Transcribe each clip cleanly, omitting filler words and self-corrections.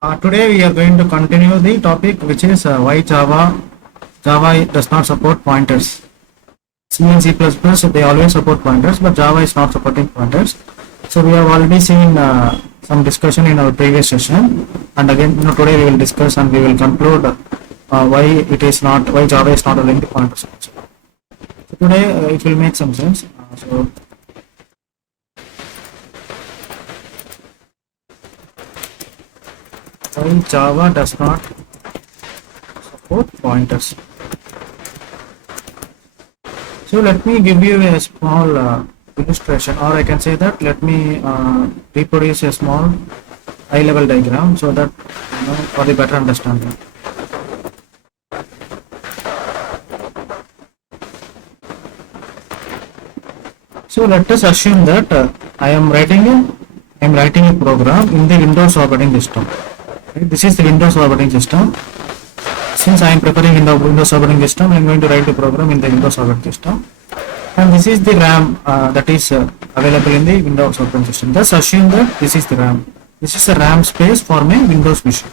Today we are going to continue the topic which is why Java does not support pointers. C and C++ they always support pointers, but Java is not supporting pointers. So we have already seen some discussion in our previous session, and again today we will discuss and we will conclude why Java is not allowing the pointers. So today it will make some sense. Why Java does not support pointers. So let me give you a small illustration, or I can say that let me reproduce a small high level diagram so that for the better understanding. So let us assume that I am writing a program in the Windows operating system. Right? This is the Windows operating system. Since I am preferring in the Windows operating system, I am going to write the program in the Windows operating system. And this is the RAM that is available in the Windows operating system. Thus assume that this is the RAM. This is a RAM space for my Windows machine.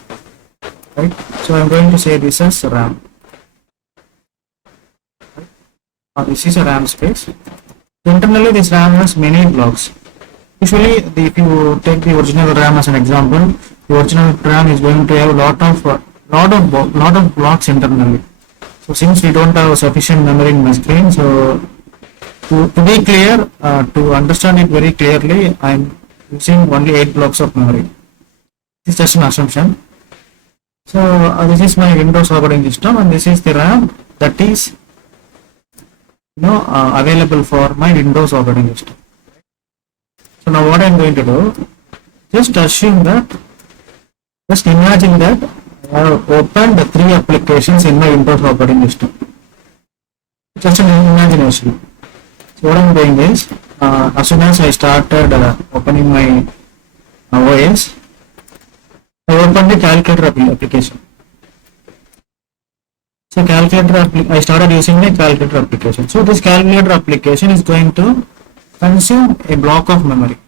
Right? So I am going to say this as RAM. This is a RAM space. Internally, this RAM has many blocks. Usually, if you take the original RAM as an example, the original RAM is going to have lot of blocks internally. So since we don't have sufficient memory in my screen, so to be clear, to understand it very clearly, I am using only 8 blocks of memory. This is just an assumption. So this is my Windows operating system, and this is the RAM that is available for my Windows operating system. So now what I am going to do, just imagine that I have opened the 3 applications in my Windows operating system. Just an imagination. So what I am doing is, as soon as I started opening my OS, I opened the calculator application. So I started using the calculator application. So this calculator application is going to consume a block of memory.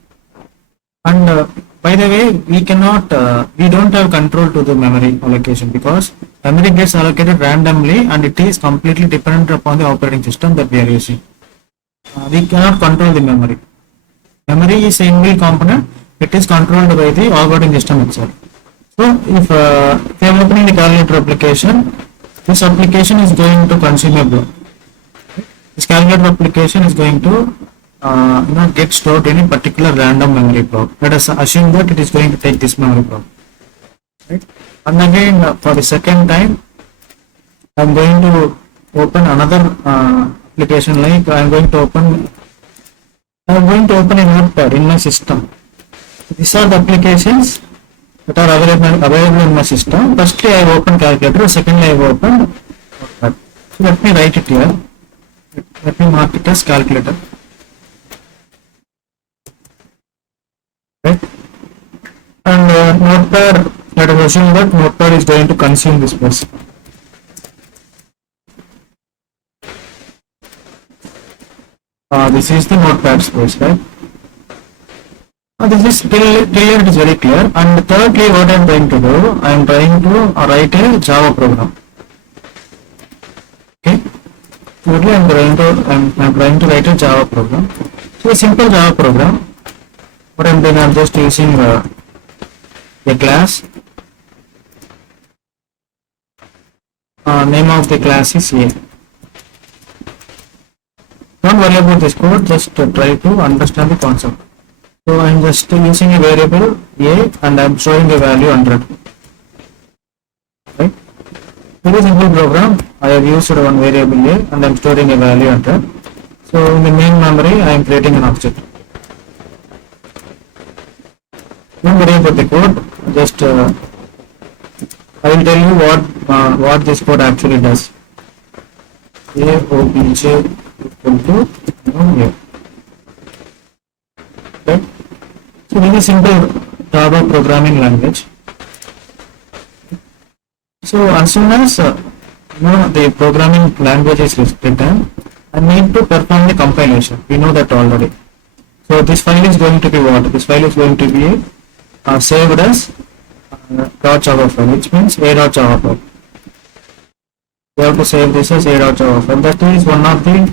And by the way, we don't have control to the memory allocation, because memory gets allocated randomly and it is completely dependent upon the operating system that we are using. We cannot control the memory. Memory is an inbuilt component. It is controlled by the operating system itself. So if I am opening the calculator application, this application is going to consume a block. This calculator application is going to get stored in a particular random memory block. Let us assume that it is going to take this memory block. Right? And again, for the second time, I am going to open another application. Like I am going to open a notepad in my system. These are the applications that are available in my system. Firstly, I have opened calculator. Secondly, I have opened notepad. So let me write it here. Let me mark it as calculator. Right? And notepad, let us assume that notepad is going to consume this space. This is the notepad space, right? This is till here it is very clear. And thirdly, what I am trying to do, I am trying to write a Java program. Okay. Thirdly, I am trying to write a Java program. So a simple Java program. What I am doing, I am just using a class. Name of the class is A. Don't worry about this code, just try to understand the concept. So I am just using a variable A and I am showing a value 100. Right? Very simple program. I have used one variable A and I am storing a value 100. So in the main memory, I am creating an object. Don't worry about the code. Just I will tell you what this code actually does. A obj equal to A. Okay. So this is simple Java programming language. So as soon as the programming language is written, I need to perform the compilation. We know that already. So this file is going to be what? This file is going to be saved as dot Java file, which means a dot Java file. We have to save this as a dot Java file. That is one of the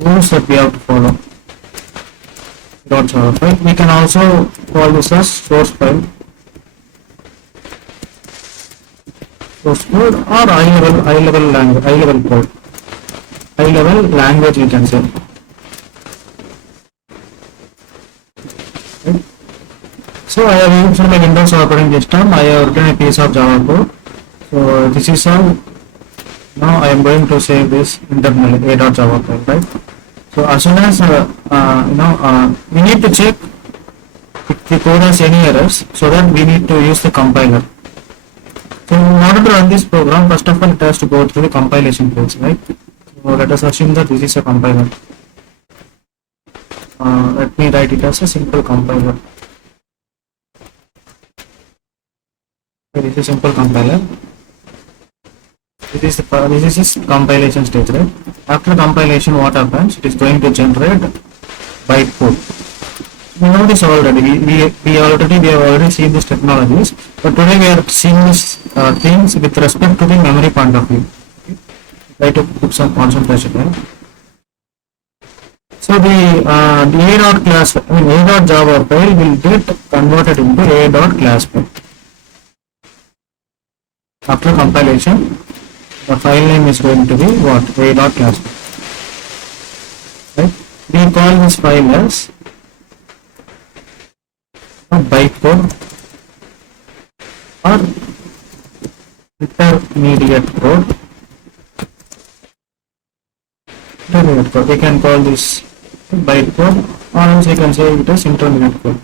rules that we have to follow. Dot Java file. We can also call this as source file, source code, or high level language, high level code, high level language we can say. Right. So I have used my Windows operating system. I have written a piece of Java code. So this is how. Now I am going to save this internally a.java file, right? So as soon as we need to check if the code has any errors, so that we need to use the compiler. So in order to run this program, first of all it has to go through the compilation phase, right? So let us assume that this is a compiler. Let me write it as a simple compiler. This is a simple compiler. This is its compilation stage, right? After compilation, what happens? It is going to generate bytecode. We know this already. We have already seen these technologies, but today we are seeing these things with respect to the memory point of view. Okay. Try to put some concentration here. So the a dot class, a dot Java file will get converted into a dot class file. After compilation, the file name is going to be what? A dot class. Right? We call this file as a bytecode or intermediate code. We can call this bytecode, or else we can say it as intermediate code.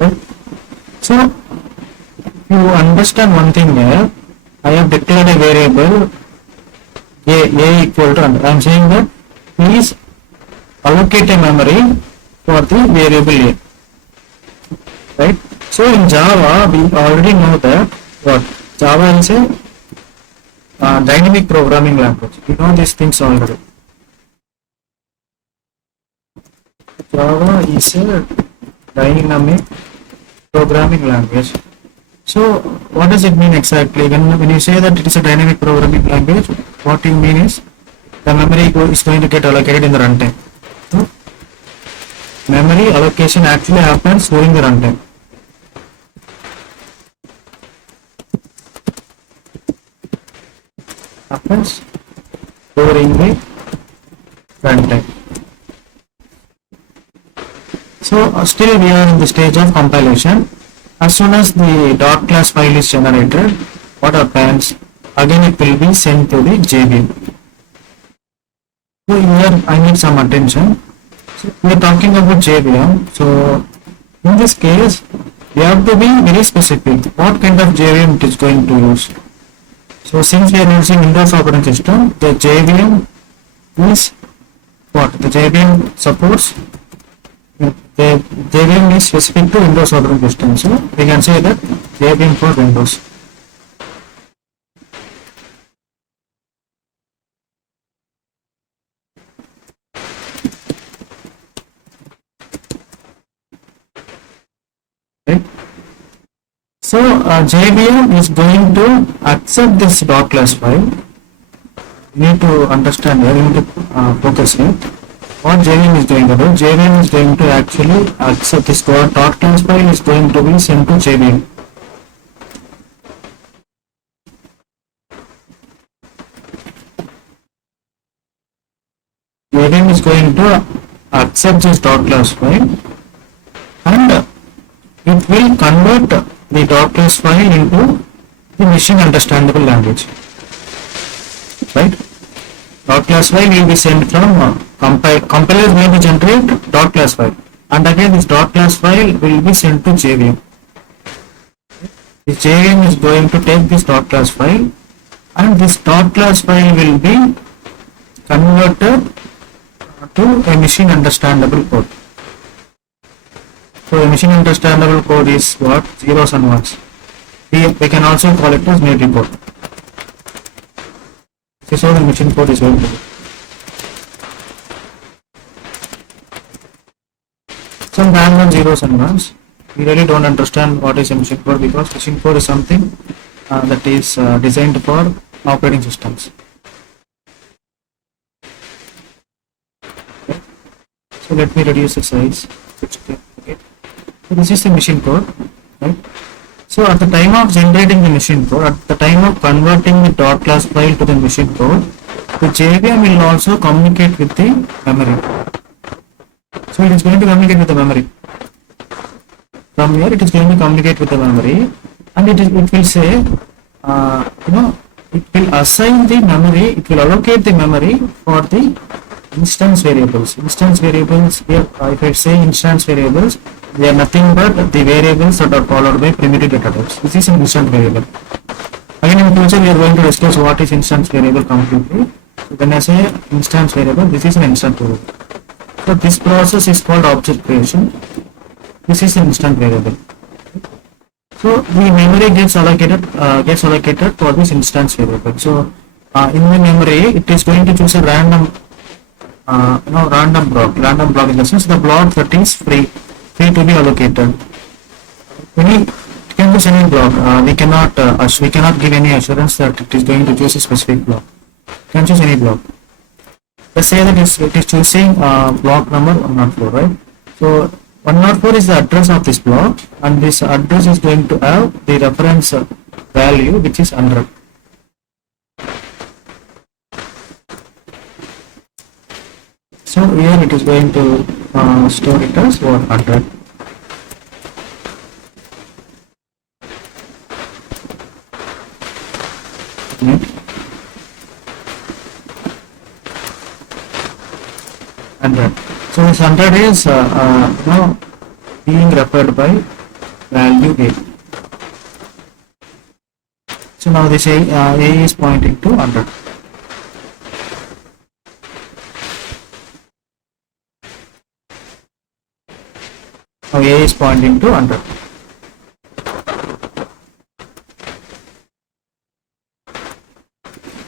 Right? So you understand one thing here. I have declared a variable a equal to, I am saying that please allocate a memory for the variable a. Right? So in Java we already know that what Java is a dynamic programming language. We know these things already. Java is a dynamic programming language. So what does it mean exactly? When you say that it is a dynamic programming language, what you mean is the memory is going to get allocated in the runtime. So memory allocation actually happens during the runtime. Happens during the runtime. So still we are in the stage of compilation. As soon as the dot class file is generated, what happens? Again it will be sent to the JVM. So here I need some attention. So we are talking about JVM. So in this case we have to be very specific. What kind of JVM it is going to use? So since we are using Windows operating system, the JVM is what? The JVM supports. The JVM is specific to Windows operating system, so we can say that JVM for Windows. Right. So JVM is going to accept this dot class file. You need to understand here, you need to focus here. What JVM is going to do? JVM is going to actually accept this dot class file is going to be sent to JVM. JVM is going to accept this dot class file and it will convert the dot class file into the machine understandable language. Right? Dot class file will be sent from compiler is going to generate dot class file, and again this dot class file will be sent to JVM. The JVM is going to take this dot class file, and this dot class file will be converted to a machine understandable code. So a machine understandable code is what? Zeros and ones. We can also call it as native code. This is how the machine code is going to be. zeros and ones, we really don't understand what is a machine code, because machine code is something that is designed for operating systems. Okay. So let me reduce the size. Okay. So this is the machine code, right? So at the time of generating the machine code, at the time of converting the dot class file to the machine code, the JVM will also communicate with the memory. So it is going to communicate with the memory. From here it is going to communicate with the memory, and it will say, it will assign the memory, it will allocate the memory for the instance variables. Instance variables here, if I say instance variables, they are nothing but the variables that are followed by primitive data types. This is an instance variable. Again, in future we are going to discuss what is instance variable completely. So when I say instance variable, this is an instance variable. So this process is called object creation. This is an instance variable. So the memory gets allocated for this instance variable. So in the memory, it is going to choose a random random block in the sense the block that is free to be allocated. It can choose any block. We cannot give any assurance that it is going to choose a specific block. It can choose any block. Let's say that it is choosing block number 104, right? So 104 is the address of this block, and this address is going to have the reference value, which is 100. So here it is going to store it as 100. So this 100 is being referred by value A. So now this A is pointing to 100. Now A is pointing to 100.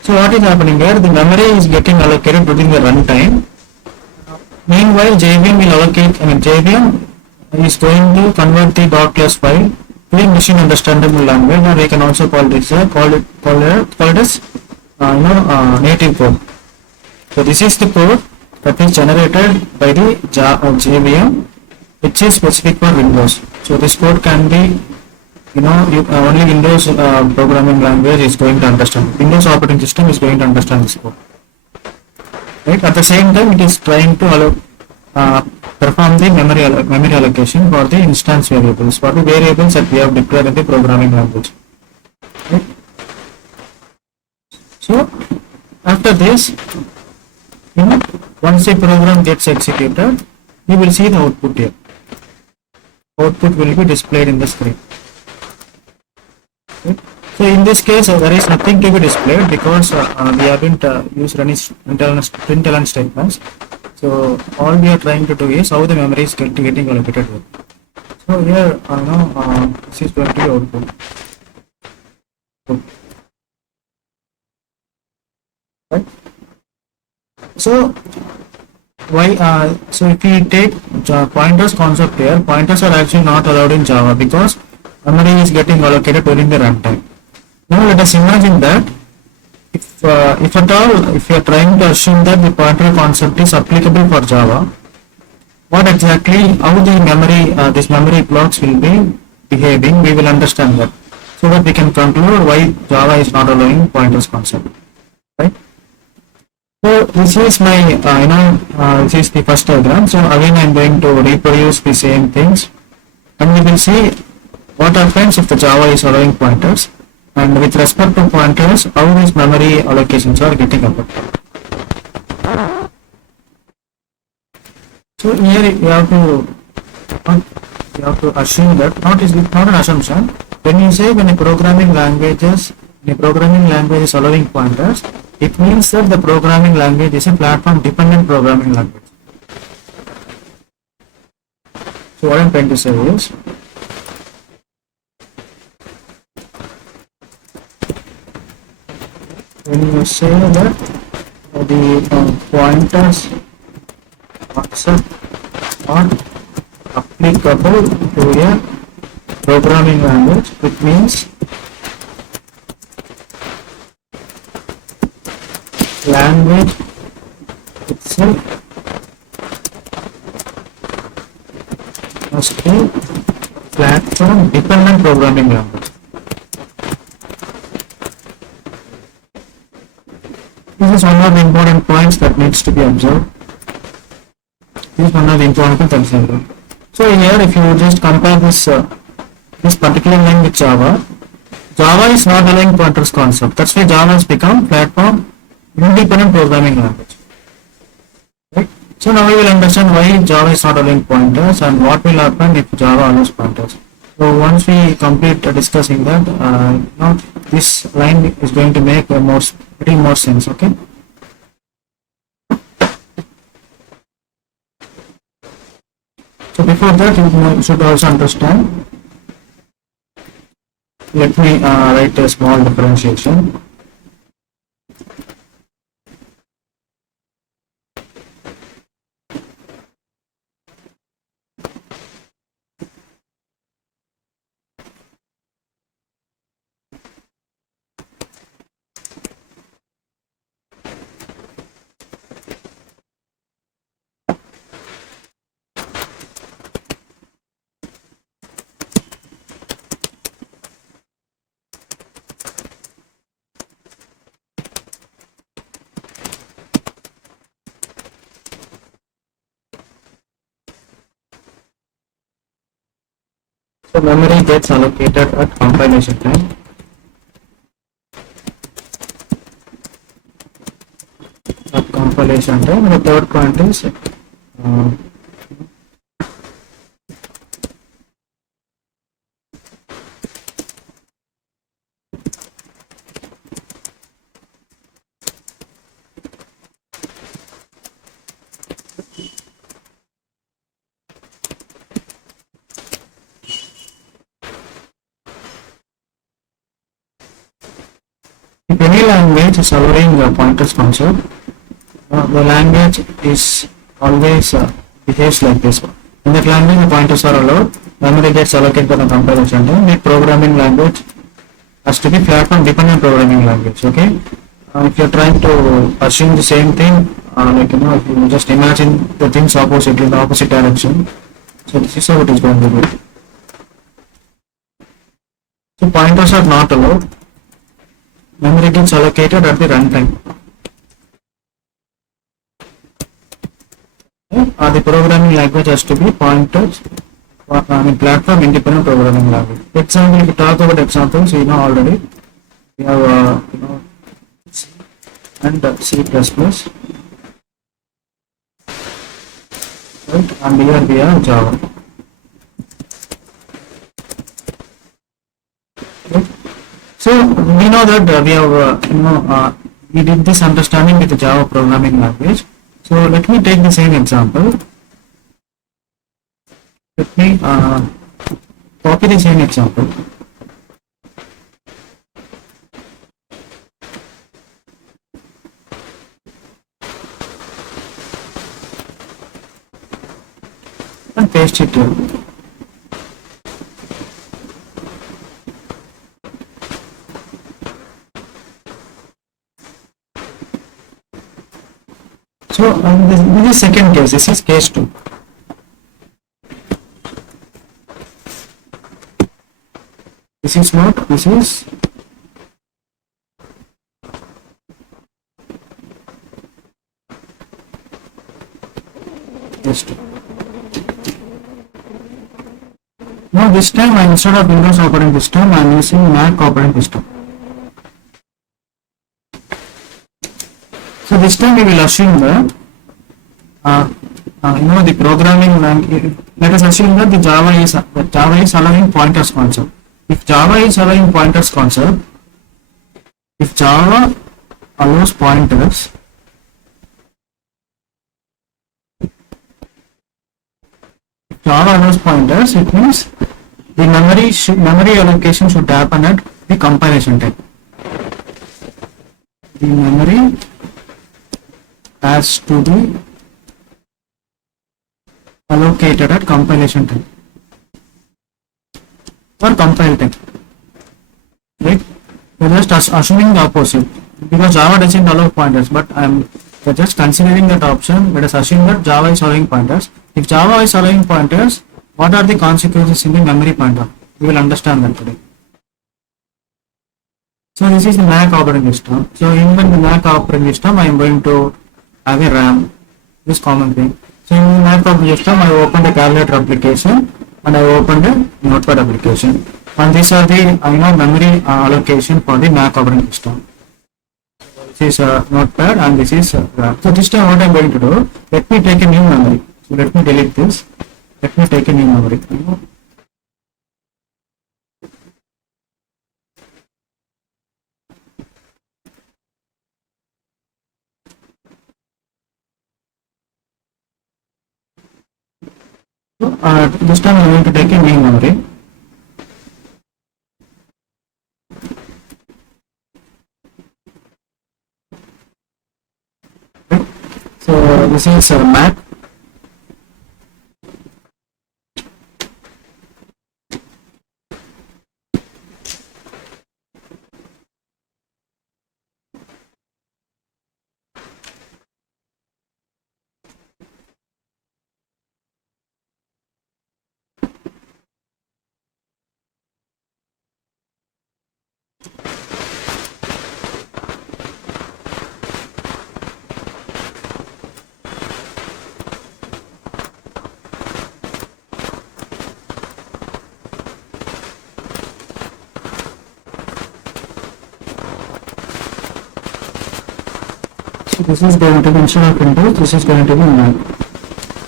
So what is happening here? The memory is getting allocated during the runtime. Meanwhile, JVM is going to convert the dot class file to a machine understandable language, or we can also call it as native code. So this is the code that is generated by the JVM, which is specific for Windows. So this code can be, only Windows programming language is going to understand. Windows operating system is going to understand this code. Right? At the same time, it is trying to perform the memory allocation for the instance variables, for the variables that we have declared in the programming language. Right? So after this, once the program gets executed, you will see the output here. Output will be displayed in the screen. Right? So in this case, there is nothing to be displayed because we haven't used any println statements. So all we are trying to do is how the memory is getting allocated here. So here, this is going to be output. Right? So why? So if we take pointers concept here, pointers are actually not allowed in Java because memory is getting allocated during the runtime. Now let us imagine that if at all, if you are trying to assume that the pointer concept is applicable for Java, what exactly, how the memory, this memory blocks will be behaving, we will understand that, so that we can conclude why Java is not allowing pointers concept, right? So this is my, this is the first diagram. So again, I am going to reproduce the same things, and we will see what happens if the Java is allowing pointers, and with respect to pointers, how these memory allocations are getting affected. So here you have to assume that, not an assumption. When you say when a programming language is allowing pointers, it means that the programming language is a platform dependent programming language. So what I am trying to say is, when you say that the pointers concept not directly coupled to a programming language. It means language itself must be platform dependent programming language. This is one of the important points that needs to be observed. This is one of the important things. So here, if you just compare this this particular line with Java, Java is not allowing pointers concept. That's why Java has become platform independent programming language. Right? So now we will understand why Java is not allowing pointers and what will happen if Java allows pointers. So once we complete discussing that, now this line is going to make a pretty more sense. Okay. So before that, you should also understand. Let me write a small differentiation. So memory gets allocated at compilation time. At compilation time, and the third point is if any language is allowing the pointers concept, the language is always behaves like this one. In that language, the pointers are allowed. Memory gets allocated by the compilation time. The programming language has to be platform dependent programming language. Okay. If you're trying to assume the same thing, like if you just imagine the things opposite in the opposite direction. So this is how it is going to be. So pointers are not allowed. Memory gets allocated at the runtime. The programming language has to be pointers, platform independent programming language. Example, if you talk about examples, you know already. We have C and C++. Right, and here we have Java. Right. So we know that we have we did this understanding with the Java programming language. So let me take the same example. Let me copy the same example. And paste it here. So this is second case. This is case 2. This is what? This is case 2. Now this time, instead of Windows operating system, I am using Mac operating system. So this time we will assume that the programming language. Let us assume that Java is allowing pointers concept. If Java is allowing pointers concept, if Java allows pointers, it means the memory allocation should happen at the compilation time. The memory has to be allocated at compilation time. for compile time, right? We're just assuming the opposite because Java doesn't allow pointers, but we're just considering that option. Let us assume that Java is allowing pointers. If Java is allowing pointers, what are the consequences in the memory pointer? We will understand that today. So this is the Mac operating system. So in the Mac operating system, I am going to have a RAM. This common thing. So in the Mac operating system, I opened a calculator application and I opened a notepad application. And these are the memory allocation for the Mac operating system. This is notepad and this is RAM. So this time what I am going to do, let me take a new memory. So let me delete this. Let me take a new memory. This time I am going to take a new memory. So this is Mac. So this is going to be instead of Windows, this is going to be Mac.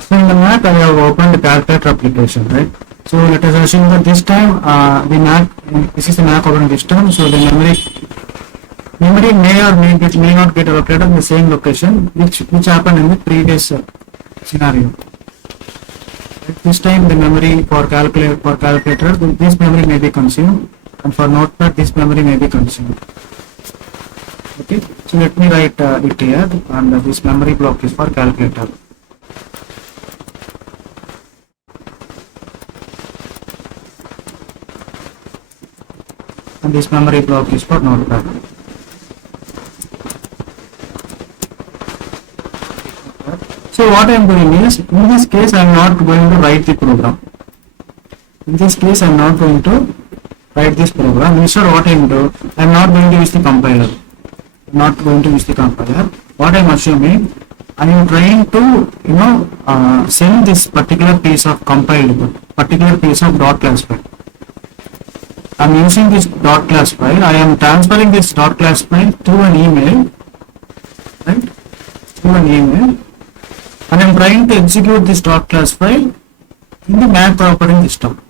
So in the Mac I have opened the calculator application, right? So let us assume that this time the Mac, this is the Mac operating system. So the memory may not get allocated in the same location which happened in the previous scenario. Right? This time the memory for calculator this memory may be consumed, and for notepad this memory may be consumed. Okay, so let me write it here, and this memory block is for calculator. And this memory block is for notepad. So what I am doing is, in this case I am not going to write the program. In this case I am not going to write this program. Instead what I am doing, I am not going to use the compiler. Not going to use the compiler. What I am assuming, I am trying to send this particular piece of compiled code, particular piece of .class file. I am using this .class file. I am transferring this .class file through an email, right? Through an email, and I am trying to execute this .class file in the Mac operating system.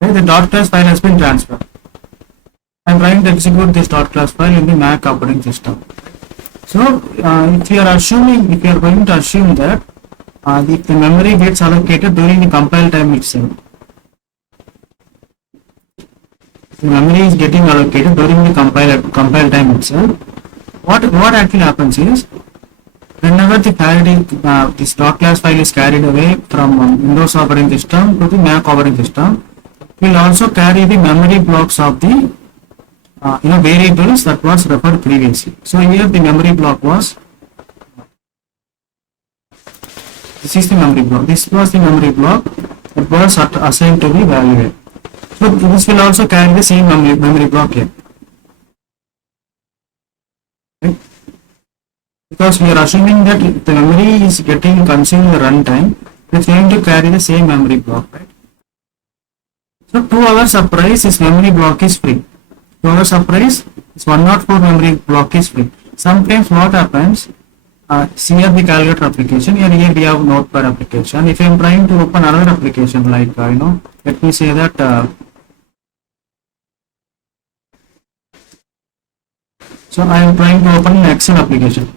Okay, the .class file has been transferred. I am trying to execute this .class file in the Mac operating system. So, if you are going to assume that if the memory gets allocated during the compile time itself, the memory is getting allocated during the compile time itself, what actually happens is, whenever this .class file is carried away from Windows operating system to the Mac operating system, it will also carry the memory blocks of the variables that was referred previously. So here the memory block was, this is the memory block. This was the memory block that was assigned to the value. So this will also carry the same memory block here. Okay. Because we are assuming that if the memory is getting consumed in the runtime, it is going to carry the same memory block, right? So to our surprise, this memory block is free. To our surprise, this 104 memory block is free. Sometimes what happens, see here the calculator application, here we have notepad application. If I am trying to open another application like, let me say that, so I am trying to open an Excel application.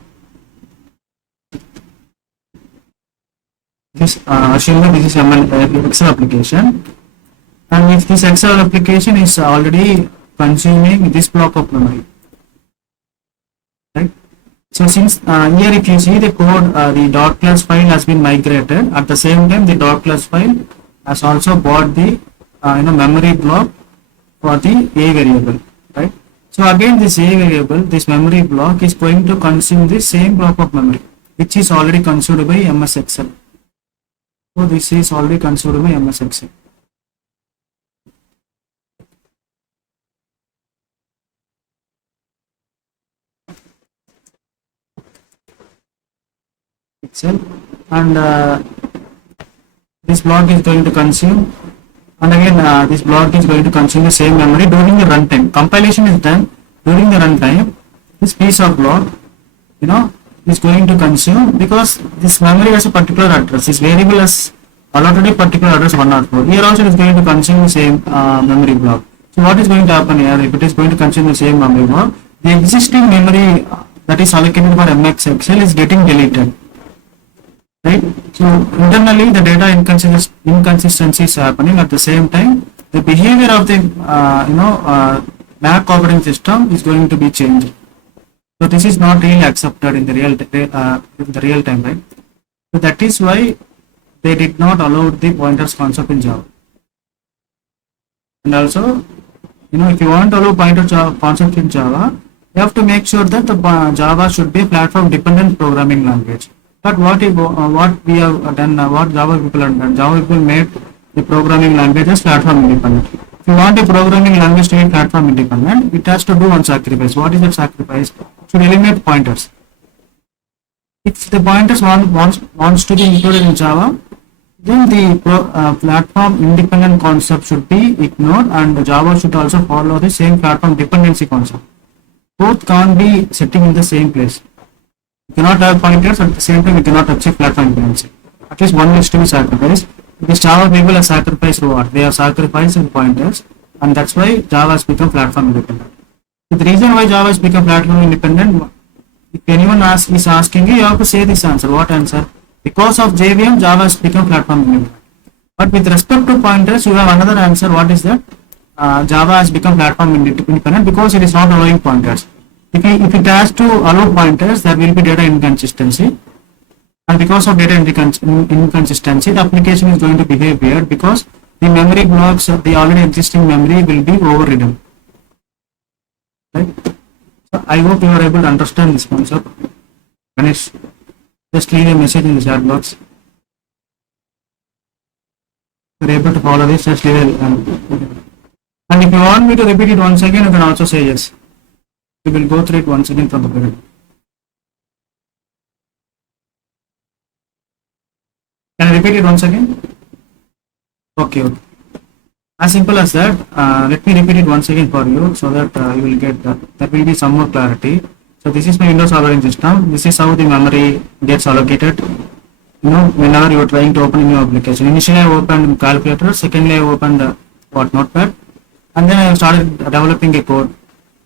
Assume that this is an Excel application, and if this Excel application is already consuming this block of memory, right? So since here if you see the code, the .class file has been migrated, at the same time the .class file has also bought the memory block for the a variable, right? So again this a variable, this memory block is going to consume the same block of memory which is already consumed by MS Excel. So this is already consumed by MS Excel. And this block is going to consume, and again this block is going to consume the same memory during the runtime. Compilation is done during the runtime. This piece of block, is going to consume, because this memory has a particular address. This variable has allotted a particular address 104. Here also it is going to consume the same memory block. So what is going to happen here? If it is going to consume the same memory block, the existing memory that is allocated for MS Excel is getting deleted. Right? So internally the data inconsistency is happening. At the same time, the behavior of the Mac operating system is going to be changed. So this is not really accepted in the real time, right? So that is why they did not allow the pointers concept in Java. And also, if you want to allow pointer concept in Java, you have to make sure that the Java should be a platform dependent programming language. But what we have done, what Java people have done, Java people made the programming language as platform independent. If you want a programming language to be platform independent, it has to do one sacrifice. What is that sacrifice? It should eliminate pointers. If the pointers wants to be included in Java, then the platform independent concept should be ignored, and Java should also follow the same platform dependency concept. Both can't be sitting in the same place. You cannot have pointers, at the same time you cannot achieve platform dependency. At least one needs to be sacrificed. Because Java people have sacrificed what? They have sacrificed in pointers, and that's why Java has become platform independent. So the reason why Java has become platform independent, if anyone is asking you, you have to say this answer. What answer? Because of JVM, Java has become platform independent. But with respect to pointers, you have another answer. What is that? Java has become platform independent because it is not allowing pointers. If it has to allow pointers, there will be data inconsistency, and because of data inconsistency, the application is going to behave weird, because the memory blocks of the already existing memory will be overridden. Right? So I hope you are able to understand this concept. Ganesh, just leave a message in the chat box. If you are able to follow this, just leave a and if you want me to repeat it once again, you can also say yes. We will go through it once again from the beginning. Can I repeat it once again? Okay. As simple as that. Let me repeat it once again for you, so that you will get there will be some more clarity. So this is my Windows operating system. This is how the memory gets allocated. Whenever you are trying to open a new application. Initially I opened calculator. Secondly I opened Notepad, and then I have started developing a code.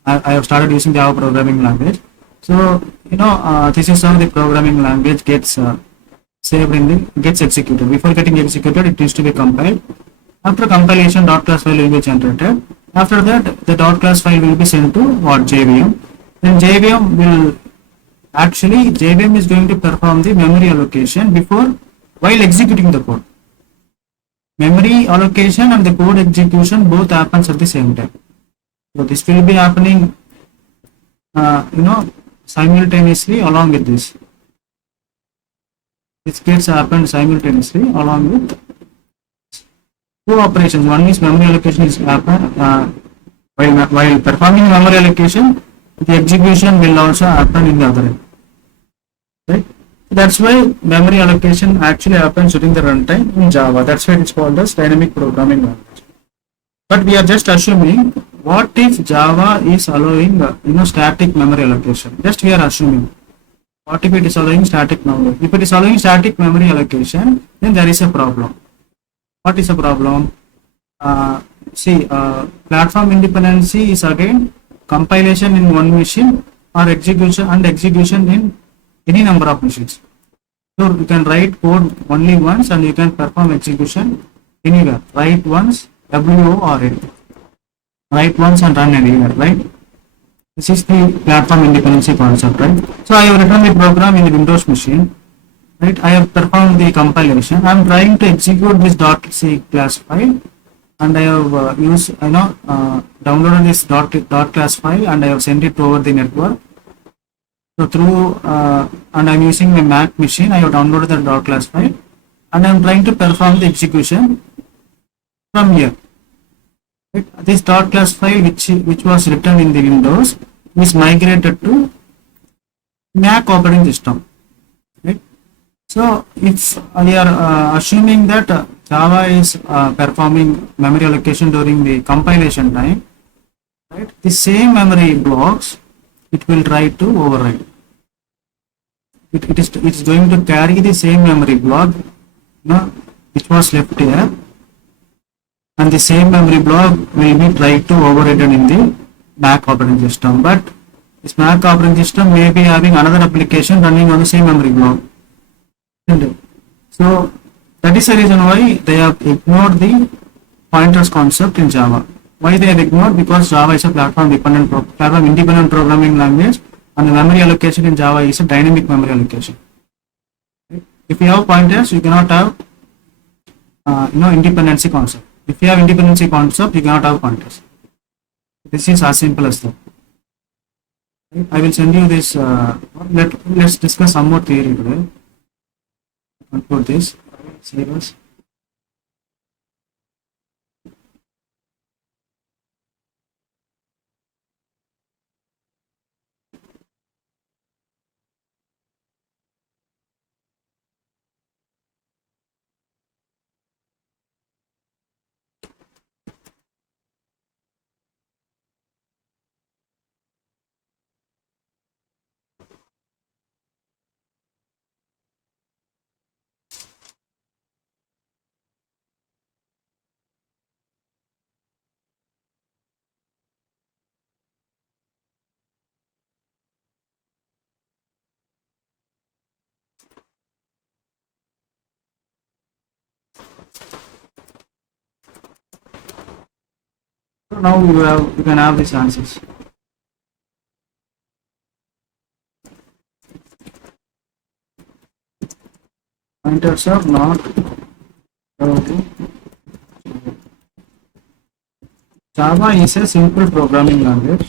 I have started using Java programming language. So this is how the programming language gets gets executed. Before getting executed, it needs to be compiled. After compilation, .class file will be generated. After that, the .class file will be sent to JVM. Then JVM is going to perform the memory allocation while executing the code. Memory allocation and the code execution both happens at the same time. So this will be happening, simultaneously along with this. This gets happened simultaneously along with two operations. One is memory allocation is happen while performing memory allocation, the execution will also happen in the other end. Right? That's why memory allocation actually happens during the runtime in Java. That's why it's called as dynamic programming language. But we are just assuming, what if Java is allowing static memory allocation? Just we are assuming. What if it is allowing static memory? If it is allowing static memory allocation, then there is a problem. What is a problem? Platform independency is again compilation in one machine or execution in any number of machines. So you can write code only once and you can perform execution anywhere. Write once, WORD. Write once and run anywhere, right? This is the platform independency concept, right? So I have written the program in the Windows machine, right? I have performed the compilation. I am trying to execute this .c class file and I have downloaded this dot class file and I have sent it over the network. So through and I'm using my Mac machine, I have downloaded the dot class file and I'm trying to perform the execution from here. Right? This dot class file which was written in the Windows is migrated to Mac operating system. Right? So if we are assuming that Java is performing memory allocation during the compilation time, right? The same memory blocks it will try to override. It's going to carry the same memory block, which was left here, and the same memory block will be tried to overridden in the Mac operating system. But this Mac operating system may be having another application running on the same memory block. So that is the reason why they have ignored the pointers concept in Java. Why they have ignored? Because Java is a platform independent programming language, and the memory allocation in Java is a dynamic memory allocation. If you have pointers, you cannot have independency concept. If you have independency concept, you cannot have pointers. This is as simple as that. I will send you this. Let's discuss some more theory today. Put this. Save us. So now you can have these answers. Pointers are not Java is a simple programming language,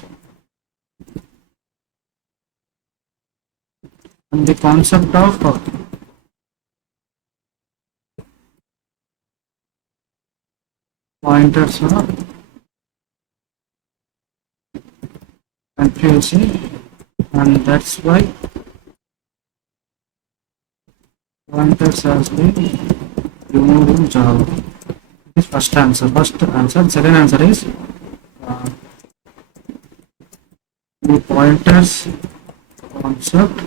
and the concept of pointers are confusing, and that's why pointers has been removed in Java. This first answer. Second answer is the pointers concept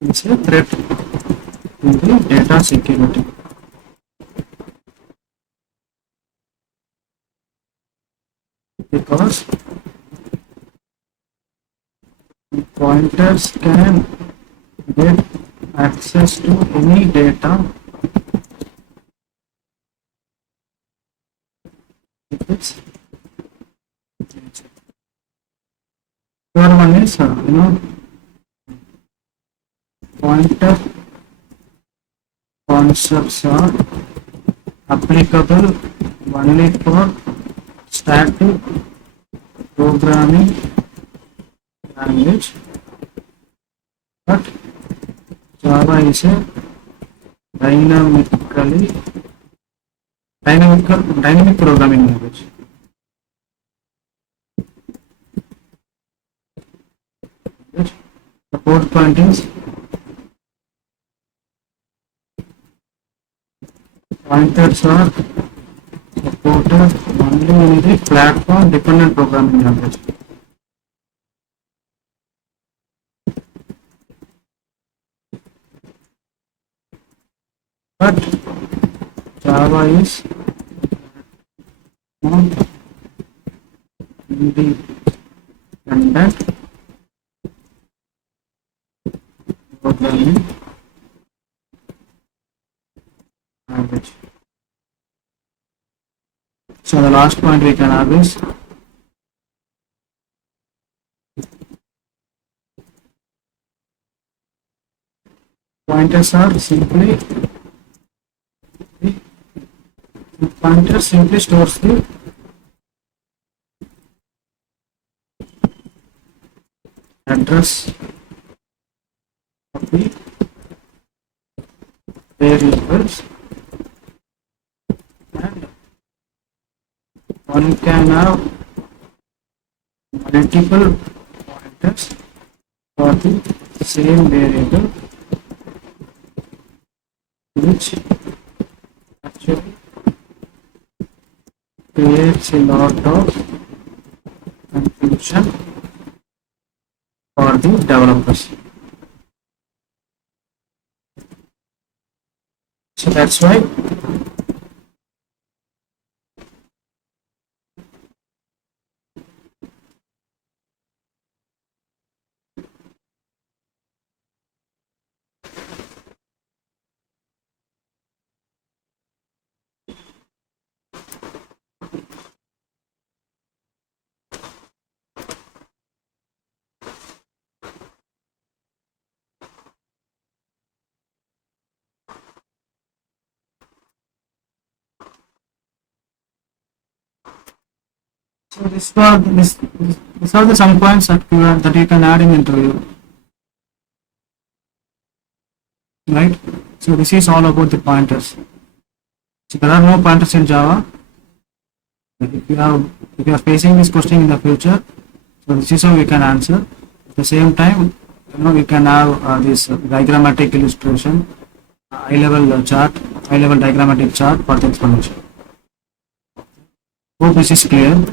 is a threat to the data security. Because the pointers can get access to any data if it's third one is pointer concepts are applicable only for static programming language, but Java is a dynamic programming language. The fourth point is pointers are supported only in the platform dependent programming language. But Java is not independent programming language. So the last point we can have is pointers are simply Pointer simply stores the address of the variables, and one can have multiple pointers for the same variable, which actually creates a lot of confusion for the developers. So that's why so these are the some points that you can add in interview, right? So this is all about the pointers. So there are no pointers in Java. If you are facing this question in the future, so this is how we can answer. At the same time, we can have this diagrammatic illustration, high level chart, high level diagrammatic chart for the explanation. Hope this is clear.